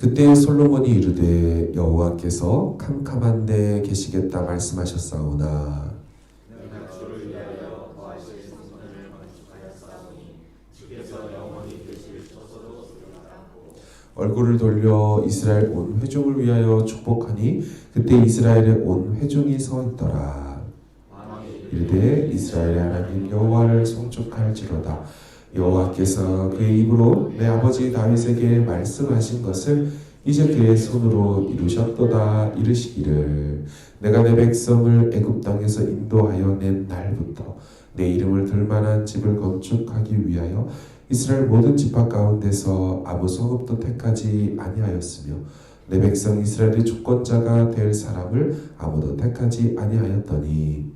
그때 솔로몬이 이르되 여호와께서 캄캄한 데 계시겠다 말씀하셨사오나 내가 주를 위하여 거하실 성전을 건축하였사오니 주께서 영원히 계실 처소로 들어가고 얼굴을 돌려 이스라엘 온 회중을 위하여 축복하니 그때 이스라엘의 온 회중이 서 있더라. 이르되 이스라엘의 하나님 여호와를 송축할지로다. 여호와께서 그의 입으로 내 아버지 다윗에게 말씀하신 것을 이제 그의 손으로 이루셨도다. 이르시기를 내가 내 백성을 애굽 땅에서 인도하여 낸 날부터 내 이름을 들만한 집을 건축하기 위하여 이스라엘 모든 지파 가운데서 아무 성읍도 택하지 아니하였으며 내 백성 이스라엘의 주권자가 될 사람을 아무도 택하지 아니하였더니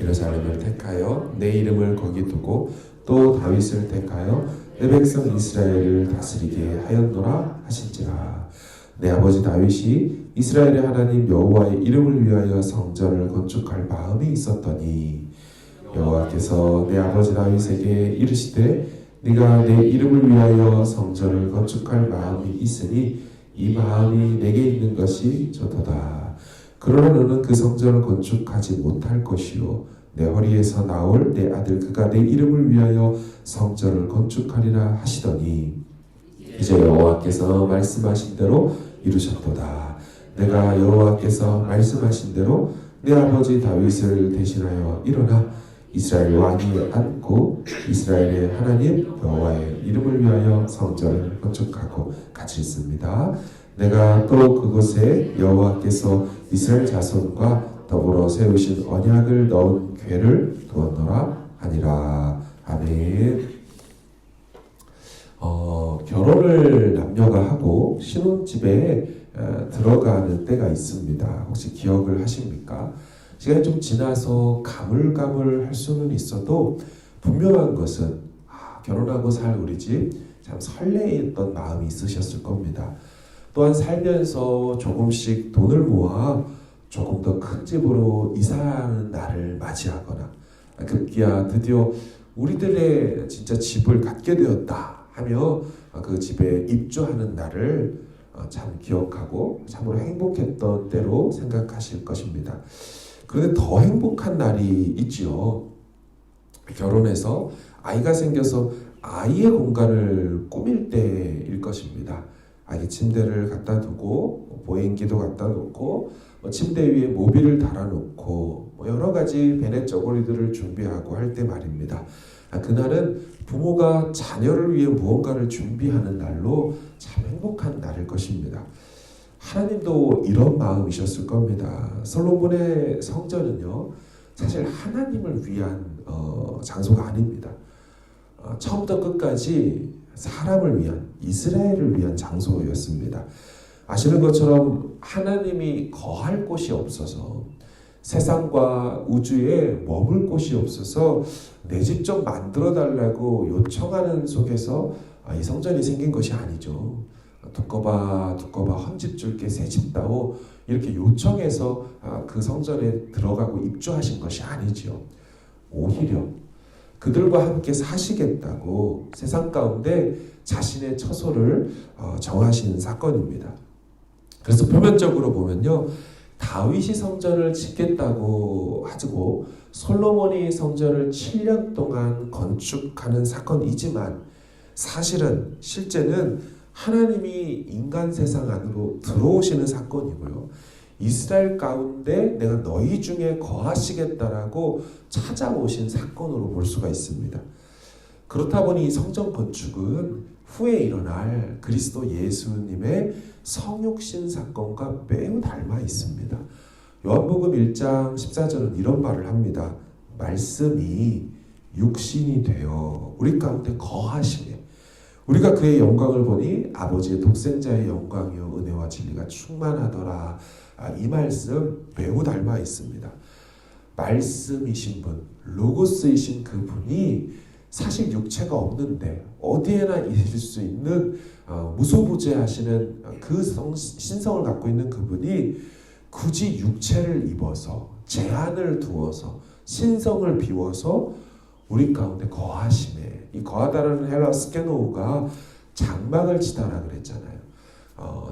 예루살렘을 택하여 내 이름을 거기 두고 또 다윗을 택하여 내 백성 이스라엘을 다스리게 하였노라 하신지라. 내 아버지 다윗이 이스라엘의 하나님 여호와의 이름을 위하여 성전을 건축할 마음이 있었더니 여호와께서 내 아버지 다윗에게 이르시되 네가 내 이름을 위하여 성전을 건축할 마음이 있으니 이 마음이 내게 있는 것이 좋도다. 그러나 너는 그 성전을 건축하지 못할 것이요 내 허리에서 나올 내 아들 그가 내 이름을 위하여 성전을 건축하리라 하시더니 이제 여호와께서 말씀하신 대로 이루셨도다. 내가 여호와께서 말씀하신 대로 내 아버지 다윗을 대신하여 일어나 이스라엘 왕이 앉고 이스라엘의 하나님 여호와의 이름을 위하여 성전을 건축하고 같이 있습니다. 내가 또 그곳에 여호와께서 이스라엘 자손과 더불어 세우신 언약을 넣은 궤를 두었노라 하니라. 아멘. 결혼을 남녀가 하고 신혼집에 들어가는 때가 있습니다. 혹시 기억을 하십니까? 시간이 좀 지나서 가물가물할 수는 있어도 분명한 것은 결혼하고 살 우리 집 참 설레했던 마음이 있으셨을 겁니다. 또한 살면서 조금씩 돈을 모아 조금 더 큰 집으로 이사하는 날을 맞이하거나 급기야 드디어 우리들의 진짜 집을 갖게 되었다 하며 그 집에 입주하는 날을 참 기억하고 참으로 행복했던 때로 생각하실 것입니다. 그런데 더 행복한 날이 있지요. 결혼해서 아이가 생겨서 아이의 공간을 꾸밀 때일 것입니다. 아기 침대를 갖다 두고 보행기도 갖다 놓고 침대 위에 모빌을 달아놓고 여러 가지 베넷 저고리들을 준비하고 할 때 말입니다. 그날은 부모가 자녀를 위해 무언가를 준비하는 날로 참 행복한 날일 것입니다. 하나님도 이런 마음이셨을 겁니다. 솔로몬의 성전은요, 사실 하나님을 위한 장소가 아닙니다. 처음부터 끝까지 사람을 위한, 이스라엘을 위한 장소였습니다. 아시는 것처럼 하나님이 거할 곳이 없어서 세상과 우주에 머물 곳이 없어서 내 집 좀 만들어 달라고 요청하는 속에서 이 성전이 생긴 것이 아니죠. 두꺼봐 헌집 줄게 새집 다오 이렇게 요청해서 그 성전에 들어가고 입주하신 것이 아니죠. 오히려 그들과 함께 사시겠다고 세상 가운데 자신의 처소를 정하신 사건입니다. 그래서 표면적으로 보면요, 다윗이 성전을 짓겠다고 하고 솔로몬이 성전을 7년 동안 건축하는 사건이지만 사실은 실제는 하나님이 인간 세상 안으로 들어오시는 사건이고요. 이스라엘 가운데 내가 너희 중에 거하시겠다라고 찾아오신 사건으로 볼 수가 있습니다. 그렇다 보니 이 성전 건축은 후에 일어날 그리스도 예수님의 성육신 사건과 매우 닮아 있습니다. 요한복음 1장 14절은 이런 말을 합니다. 말씀이 육신이 되어 우리 가운데 거하시네. 우리가 그의 영광을 보니 아버지의 독생자의 영광이요 은혜와 진리가 충만하더라. 이 말씀 매우 닮아 있습니다. 말씀이신 분, 로고스이신 그 분이 사실 육체가 없는데 어디에나 있을 수 있는 무소부재하시는 그 신성을 갖고 있는 그분이 굳이 육체를 입어서 제한을 두어서 신성을 비워서 우리 가운데 거하시네. 이 거하다라는 헬라 스케노우가 장막을 치다라 그랬잖아요.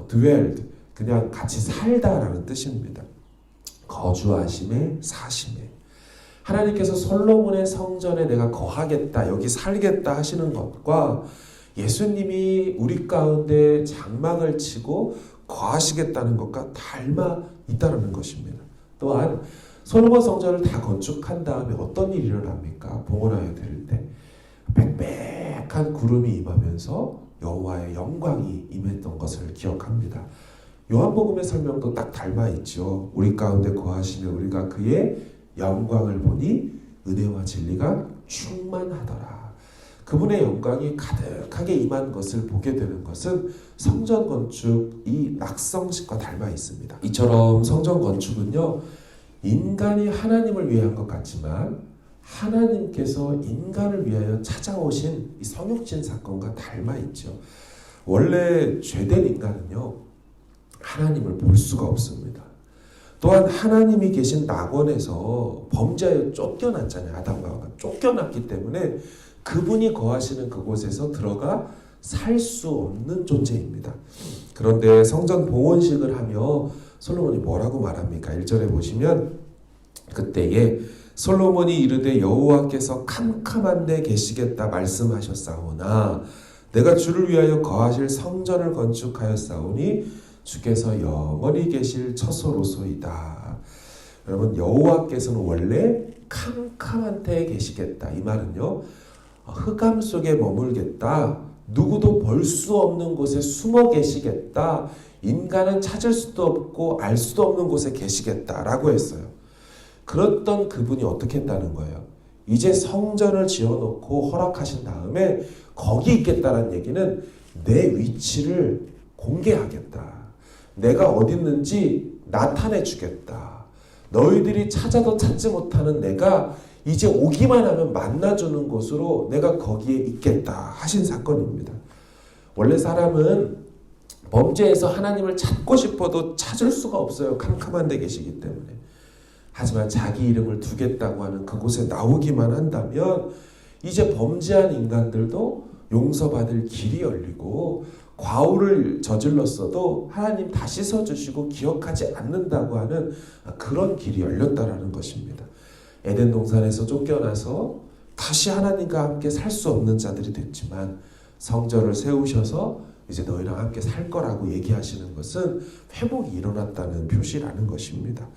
dwelled, 그냥 같이 살다라는 뜻입니다. 거주하심에, 사심에. 하나님께서 솔로몬의 성전에 내가 거하겠다, 여기 살겠다 하시는 것과 예수님이 우리 가운데 장막을 치고 거하시겠다는 것과 닮아 있다는 것입니다. 또한 솔로몬 성전을 다 건축한 다음에 어떤 일이 일어납니까? 봉헌하여 드릴 때 빽빽한 구름이 임하면서 여호와의 영광이 임했던 것을 기억합니다. 요한복음의 설명도 딱 닮아 있죠. 우리 가운데 거하시며 우리가 그의 영광을 보니 은혜와 진리가 충만하더라. 그분의 영광이 가득하게 임한 것을 보게 되는 것은 성전 건축이 낙성식과 닮아 있습니다. 이처럼 성전 건축은요, 인간이 하나님을 위한 것 같지만 하나님께서 인간을 위하여 찾아오신 이 성육신 사건과 닮아 있죠. 원래 죄된 인간은요, 하나님을 볼 수가 없습니다. 또한 하나님이 계신 낙원에서 범죄하여 쫓겨났잖아요. 아담과 하와가 쫓겨났기 때문에 그분이 거하시는 그곳에서 들어가 살 수 없는 존재입니다. 그런데 성전 봉헌식을 하며 솔로몬이 뭐라고 말합니까? 1절에 보시면 그때에 솔로몬이 이르되 여호와께서 캄캄한 데 계시겠다 말씀하셨사오나 내가 주를 위하여 거하실 성전을 건축하였사오니 주께서 영원히 계실 처소로소이다. 여러분, 여호와께서는 원래 캄캄한 데에 계시겠다. 이 말은요, 흑암 속에 머물겠다. 누구도 볼 수 없는 곳에 숨어 계시겠다. 인간은 찾을 수도 없고 알 수도 없는 곳에 계시겠다라고 했어요. 그랬던 그분이 어떻게 했다는 거예요? 이제 성전을 지어놓고 허락하신 다음에 거기 있겠다는 얘기는 내 위치를 공개하겠다. 내가 어디 있는지 나타내 주겠다. 너희들이 찾아도 찾지 못하는 내가 이제 오기만 하면 만나주는 곳으로 내가 거기에 있겠다 하신 사건입니다. 원래 사람은 범죄에서 하나님을 찾고 싶어도 찾을 수가 없어요. 캄캄한 데 계시기 때문에. 하지만 자기 이름을 두겠다고 하는 그곳에 나오기만 한다면 이제 범죄한 인간들도 용서받을 길이 열리고 과오를 저질렀어도 하나님 다시 서주시고 기억하지 않는다고 하는 그런 길이 열렸다라는 것입니다. 에덴 동산에서 쫓겨나서 다시 하나님과 함께 살 수 없는 자들이 됐지만 성전을 세우셔서 이제 너희랑 함께 살 거라고 얘기하시는 것은 회복이 일어났다는 표시라는 것입니다.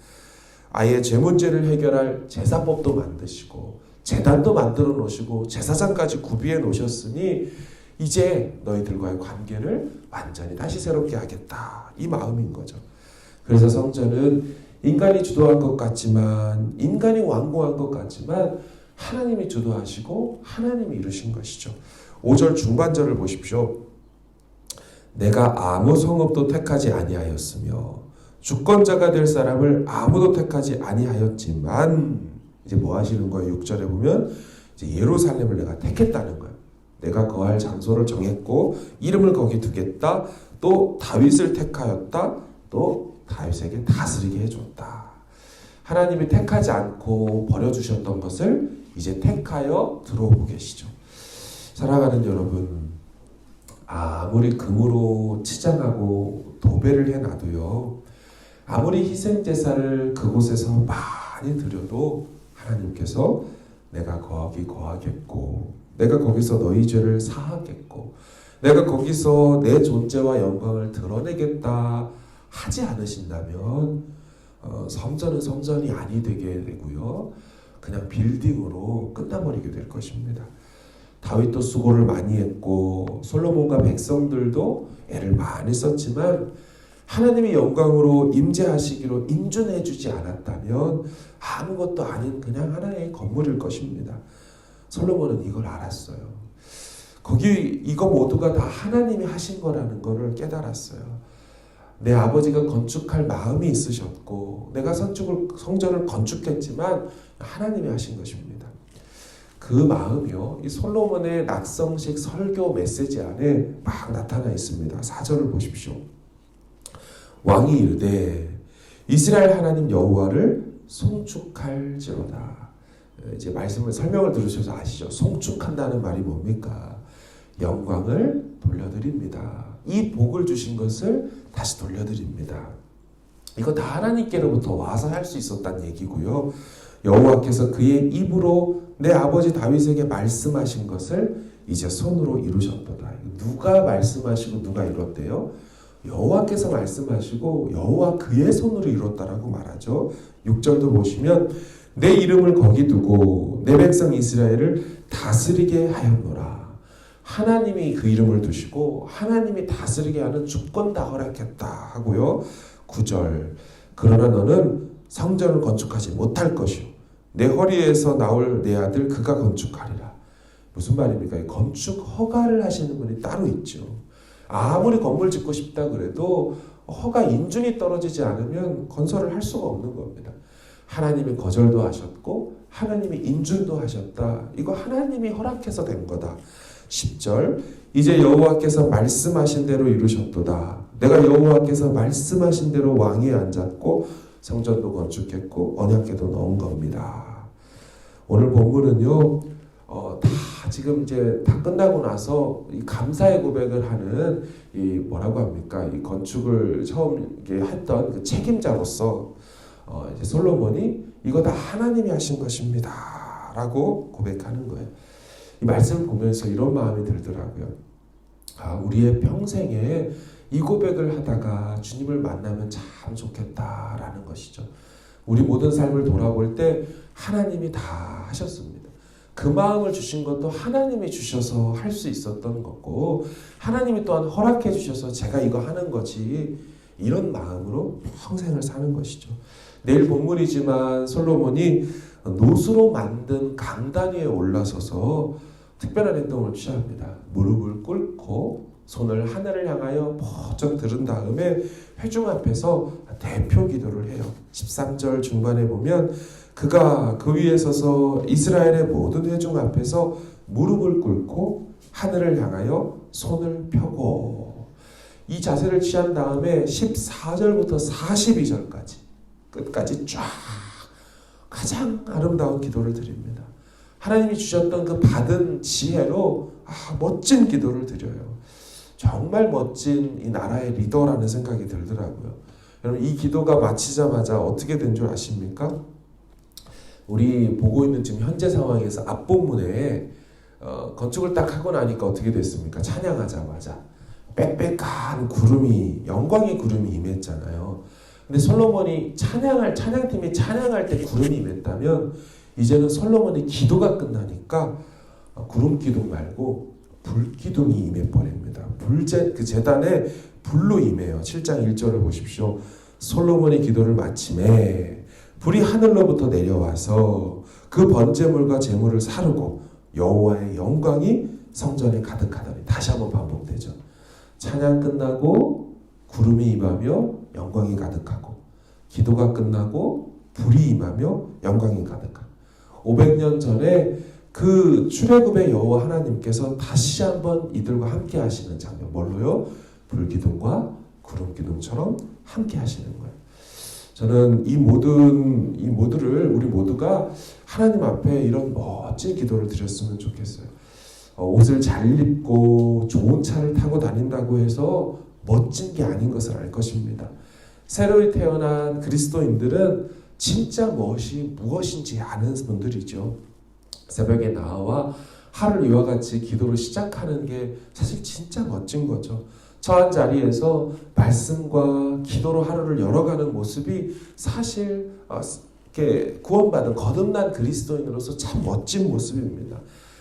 아예 죄 문제를 해결할 제사법도 만드시고 제단도 만들어 놓으시고 제사장까지 구비해 놓으셨으니 이제 너희들과의 관계를 완전히 다시 새롭게 하겠다. 이 마음인 거죠. 그래서 성전은 인간이 주도한 것 같지만 인간이 완공한 것 같지만 하나님이 주도하시고 하나님이 이루신 것이죠. 5절 중반절을 보십시오. 내가 아무 성읍도 택하지 아니하였으며 주권자가 될 사람을 아무도 택하지 아니하였지만 이제 뭐 하시는 거예요? 6절에 보면 이제 예루살렘을 내가 택했다는 거예요. 내가 거할 장소를 정했고 이름을 거기 두겠다. 또 다윗을 택하였다. 또 다윗에게 다스리게 해줬다. 하나님이 택하지 않고 버려주셨던 것을 이제 택하여 들어오고 계시죠. 사랑하는 여러분, 아무리 금으로 치장하고 도배를 해놔도요, 아무리 희생제사를 그곳에서 많이 드려도 하나님께서 내가 거기 거하겠고 내가 거기서 너희 죄를 사하겠고 내가 거기서 내 존재와 영광을 드러내겠다 하지 않으신다면 성전은 성전이 아니 되게 되고요. 그냥 빌딩으로 끝나버리게 될 것입니다. 다윗도 수고를 많이 했고 솔로몬과 백성들도 애를 많이 썼지만 하나님의 영광으로 임재하시기로 인준해 주지 않았다면 아무것도 아닌 그냥 하나의 건물일 것입니다. 솔로몬은 이걸 알았어요. 거기 이거 모두가 다 하나님이 하신 거라는 것을 깨달았어요. 내 아버지가 건축할 마음이 있으셨고 내가 성전을 건축했지만 하나님이 하신 것입니다. 그 마음이요, 이 솔로몬의 낙성식 설교 메시지 안에 막 나타나 있습니다. 4절을 보십시오. 왕이 이르되 이스라엘 하나님 여호와를 송축할지로다. 이제 설명을 들으셔서 아시죠? 송축한다는 말이 뭡니까? 영광을 돌려드린다. 돌립니다. 이 복을 주신 것을 다시 돌려드립니다. 이거 다 하나님께로부터 와서 할 수 있었다는 얘기고요. 여호와께서 그의 입으로 내 아버지 다윗에게 말씀하신 것을 이제 손으로 이루셨도다. 누가 말씀하시고 누가 이뤘대요? 여호와께서 말씀하시고 여호와 그의 손으로 이뤘다라고 말하죠. 6절도 보시면 내 이름을 거기 두고 내 백성 이스라엘을 다스리게 하였노라. 하나님이 그 이름을 두시고 하나님이 다스리게 하는 주권 다 허락했다 하고요. 9절 그러나 너는 성전을 건축하지 못할 것이요 내 허리에서 나올 내 아들 그가 건축하리라. 무슨 말입니까? 건축 허가를 하시는 분이 따로 있죠. 아무리 건물 짓고 싶다 그래도 허가 인준이 떨어지지 않으면 건설을 할 수가 없는 겁니다. 하나님이 거절도 하셨고 하나님이 인준도 하셨다. 이거 하나님이 허락해서 된 거다. 10절 이제 여호와께서 말씀하신 대로 이루셨도다. 내가 여호와께서 말씀하신 대로 왕위에 앉았고 성전도 건축했고 언약궤도 넣은 겁니다. 오늘 본문은요. 다 지금 이제 다 끝나고 나서 이 감사의 고백을 하는 이 뭐라고 합니까? 이 건축을 처음 이게 했던 그 책임자로서 이제 솔로몬이 이거 다 하나님이 하신 것입니다라고 고백하는 거예요. 이 말씀을 보면서 이런 마음이 들더라고요. 우리의 평생에 이 고백을 하다가 주님을 만나면 참 좋겠다라는 것이죠. 우리 모든 삶을 돌아볼 때 하나님이 다 하셨습니다. 그 마음을 주신 것도 하나님이 주셔서 할 수 있었던 거고 하나님이 또한 허락해 주셔서 제가 이거 하는 거지 이런 마음으로 평생을 사는 것이죠. 내일 본문이지만 솔로몬이 노수로 만든 강단 위에 올라서서 특별한 행동을 취합니다. 무릎을 꿇고 손을 하늘을 향하여 번쩍 들은 다음에 회중 앞에서 대표 기도를 해요. 13절 중반에 보면 그가 그 위에 서서 이스라엘의 모든 회중 앞에서 무릎을 꿇고 하늘을 향하여 손을 펴고 이 자세를 취한 다음에 14절부터 42절까지 끝까지 쫙 가장 아름다운 기도를 드립니다. 하나님이 주셨던 그 받은 지혜로 멋진 기도를 드려요. 정말 멋진 이 나라의 리더라는 생각이 들더라고요. 여러분 이 기도가 마치자마자 어떻게 된 줄 아십니까? 우리 보고 있는 지금 현재 상황에서 앞본문에 건축을 딱 하고 나니까 어떻게 됐습니까? 찬양하자마자 빽빽한 구름이 영광의 구름이 임했잖아요. 근데 솔로몬이 찬양팀이 찬양할 때 구름이 임했다면 이제는 솔로몬의 기도가 끝나니까 구름 기둥 말고 불 기둥이 임해버립니다. 그 제단에 불로 임해요. 7장 1절을 보십시오. 솔로몬이 기도를 마침에 불이 하늘로부터 내려와서 그 번제물과 제물을 사르고 여호와의 영광이 성전에 가득하더니 다시 한번 반복되죠. 찬양 끝나고 구름이 임하며 영광이 가득하고 기도가 끝나고 불이 임하며 영광이 가득하고 500년 전에 그 출애굽의 여호와 하나님께서 다시 한번 이들과 함께 하시는 장면 뭘로요? 불기둥과 구름기둥처럼 함께 하시는 거예요. 저는 이 모두를 우리 모두가 하나님 앞에 이런 멋진 기도를 드렸으면 좋겠어요. 옷을 잘 입고 좋은 차를 타고 다닌다고 해서 멋진 게 아닌 것을 알 것입니다. 새로이 태어난 그리스도인들은 진짜 무엇인지 아는 분들이죠. 새벽에 나와 하루를 이와 같이 기도를 시작하는 게 사실 진짜 멋진 거죠. 처한 자리에서 말씀과 기도로 하루를 열어가는 모습이 사실 이렇게 구원받은 거듭난 그리스도인으로서 참 멋진 모습입니다.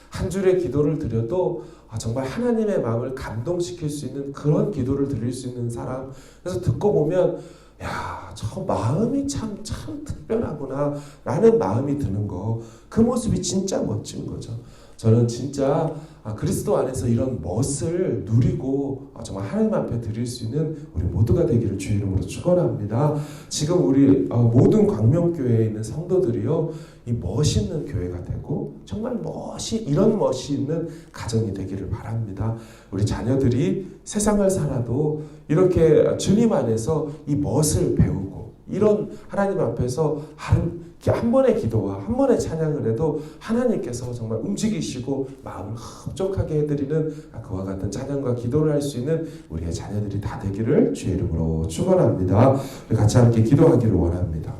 한 줄의 기도를 드려도 정말 하나님의 마음을 감동시킬 수 있는 그런 기도를 드릴 수 있는 사람. 그래서 듣고 보면 저 마음이 참 특별하구나 라는 마음이 드는 거. 그 모습이 진짜 멋진 거죠. 저는 진짜 그리스도 안에서 이런 멋을 누리고 정말 하나님 앞에 드릴 수 있는 우리 모두가 되기를 주의 이름으로 축원합니다. 지금 우리 모든 광명교회에 있는 성도들이요, 이 멋있는 교회가 되고 정말 이런 멋이 있는 가정이 되기를 바랍니다. 우리 자녀들이 세상을 살아도 이렇게 주님 안에서 이 멋을 배우고 이런 하나님 앞에서 한 번의 기도와 한 번의 찬양을 해도 하나님께서 정말 움직이시고 마음을 흡족하게 해드리는 그와 같은 찬양과 기도를 할 수 있는 우리의 자녀들이 다 되기를 주의 이름으로 축원합니다. 우리 같이 함께 기도하기를 원합니다.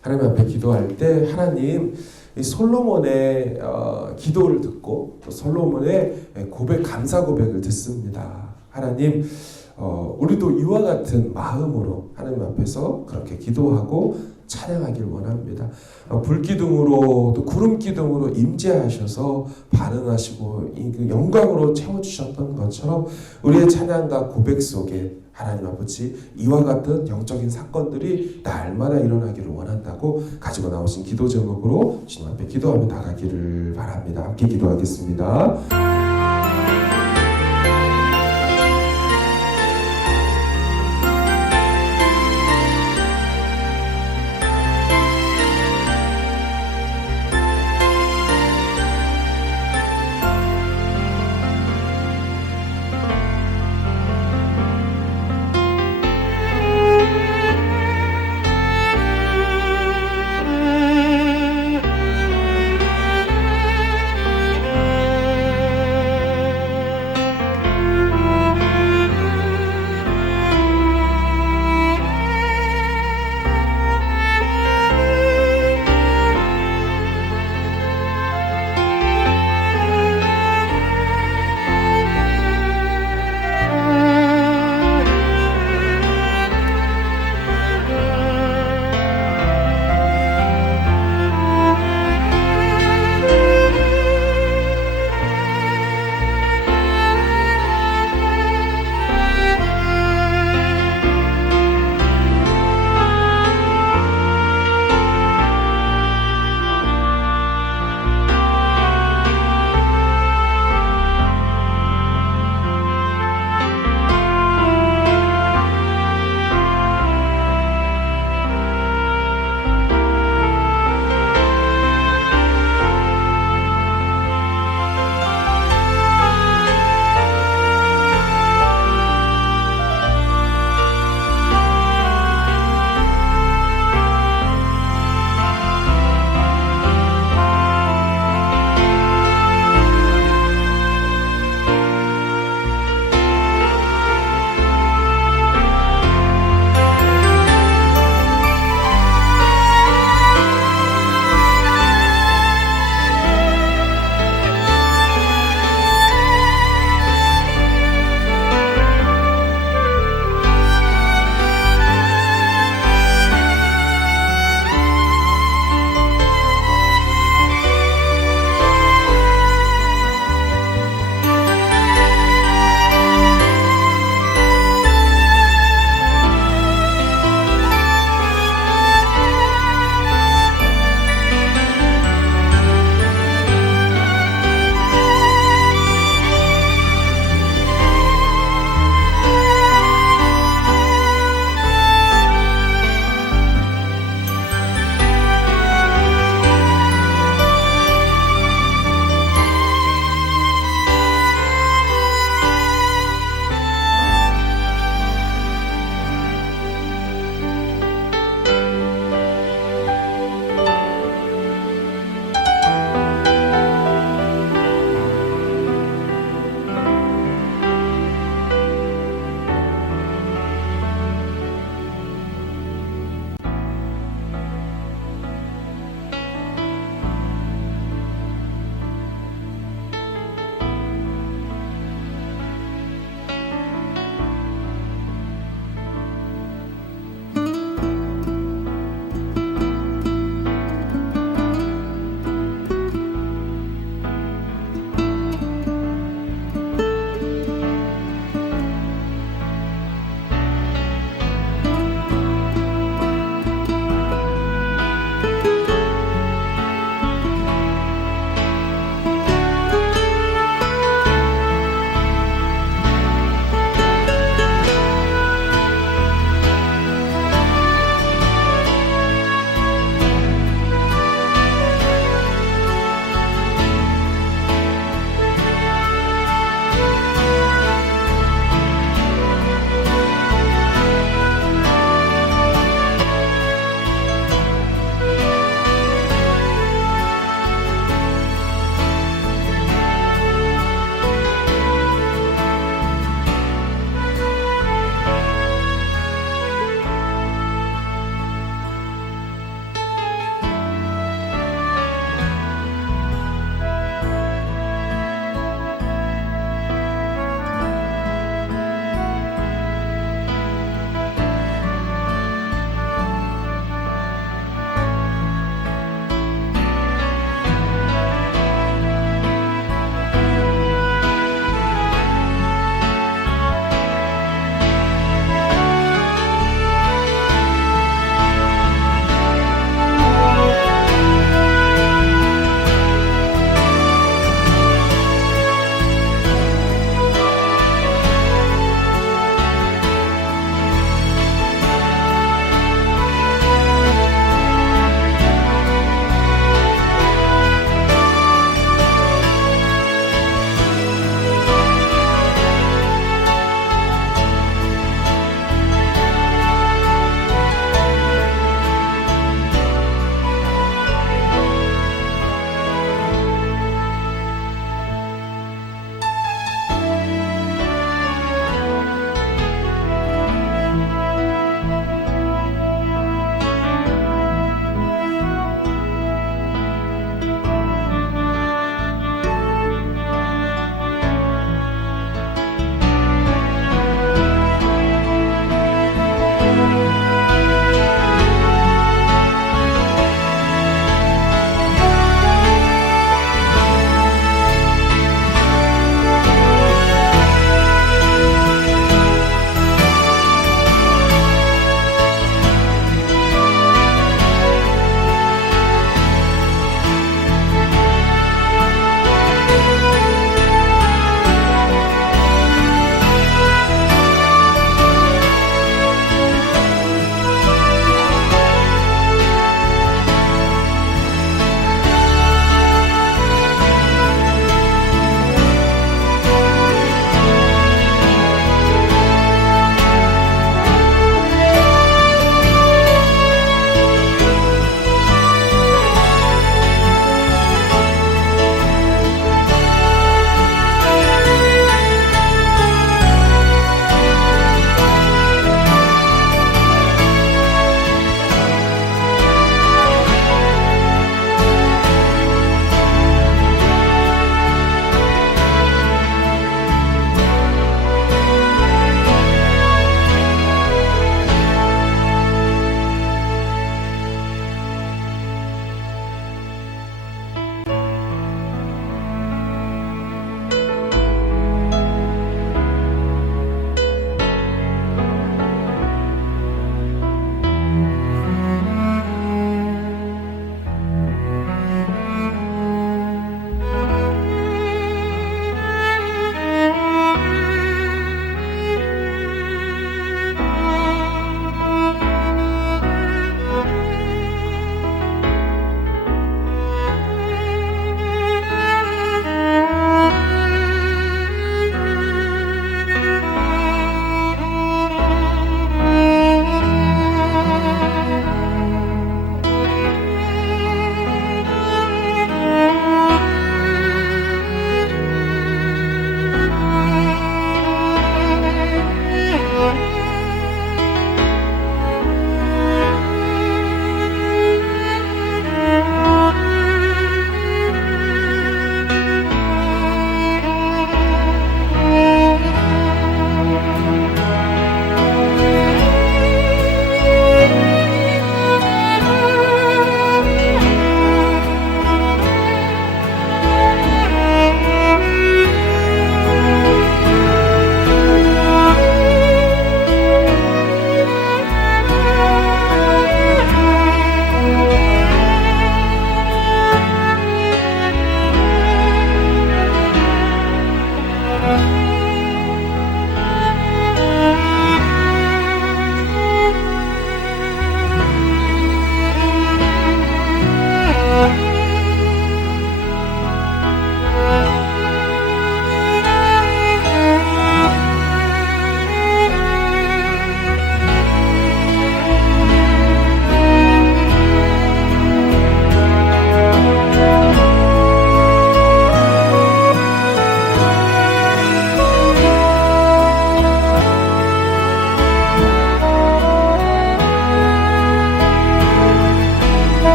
하나님 앞에 기도할 때 하나님 이 솔로몬의 기도를 듣고 또 솔로몬의 감사 고백을 듣습니다. 하나님 우리도 이와 같은 마음으로 하나님 앞에서 그렇게 기도하고 찬양하기를 원합니다. 불기둥으로 또 구름기둥으로 임재하셔서 반응하시고 그 영광으로 채워주셨던 것처럼 우리의 찬양과 고백 속에 하나님 아버지 이와 같은 영적인 사건들이 날마다 일어나기를 원한다고 가지고 나오신 기도 제목으로 주님 앞에 기도하며 나가기를 바랍니다. 함께 기도하겠습니다.